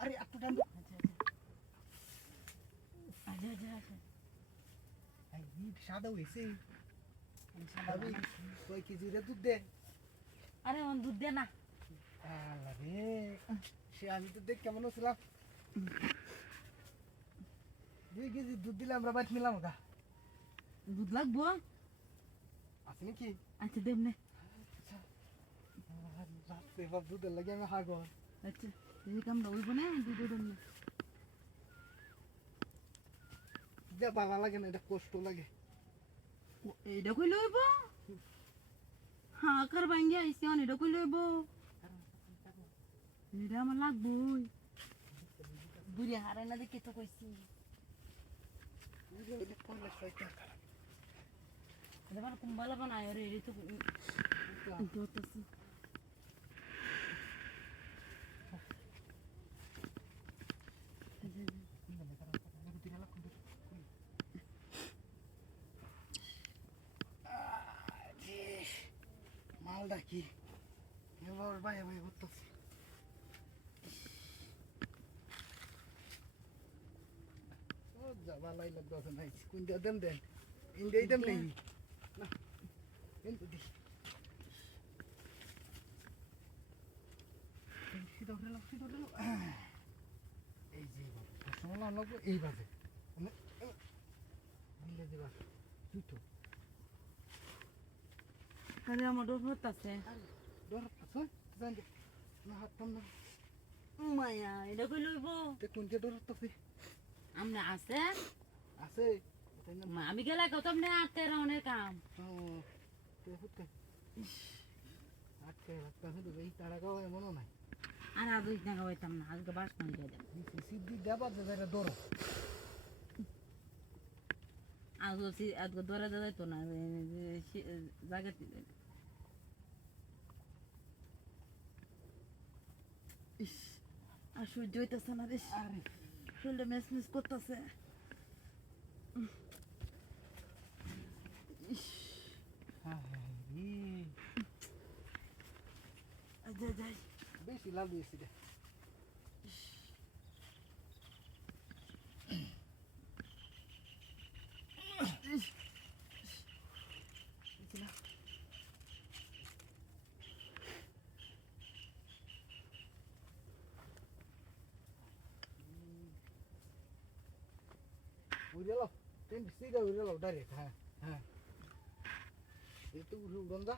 আরে একটু টান সাদা হয়েছে কয় কেজি রে দুধ দে আরে অন দুধ দে না রে সে আমি তো দেখ কেমন ছিলাম 2 কেজি দুধ দিলে আমরা বাইট নিলাম ওটা দুধ লাগবো আছে নাকি আচ্ছা দেবনে রাত্রে বাপ দুধের লাগে আমি হাগর আচ্ছা এই কামটা হইব না দুধ দেবনে যা ভালো লাগে না এটা কষ্ট লাগে এইটা কই লইব হ্যাঁ কার ভাঙ্গি আইছে অন এটা কই লইব এটা আমার লাগবই বুড়ি হারাই না দেখে তো কইছি এবার কুম্বালা বানায় রে রে তো দোতাছি মালটা কি এবার ভাই ভাই করতেছি ও যাবা লাইলা দোকান নাই কোন দেন দেন ইন্ডিয়াই দেন নেই না কিন্তু দি সিধা উঠে এই যে সময় লাগবে এই বাজে দিলে দেবা জুতো আরে আমার ডর হতাছে ডর আছে জান না হাততাম না মায়া এটা কই লইব তে কোনটা ডর হতাছে আমনে আছে আছে আমি গেলে কত আমনে আতে রনের কাম ও তে হতে আটকে রাখতে হবে এই তাড়াগাও এমনও নাই আর আজ না গাইতাম না আজকে বাস না দিয়ে দেব সিদ্ধি দেবা যে ডর আজকে ধরে দেয় তো না জায়গা ইস আর সহ্য হইতেছে না রে শরীরটা মেস মেস করতেছে যাই বেশি লাভ দিয়েছি রে উড়ে লো তিন সিধা উড়ে লো ডাইরেক্ট হ্যাঁ হ্যাঁ এই তো উড়ন দা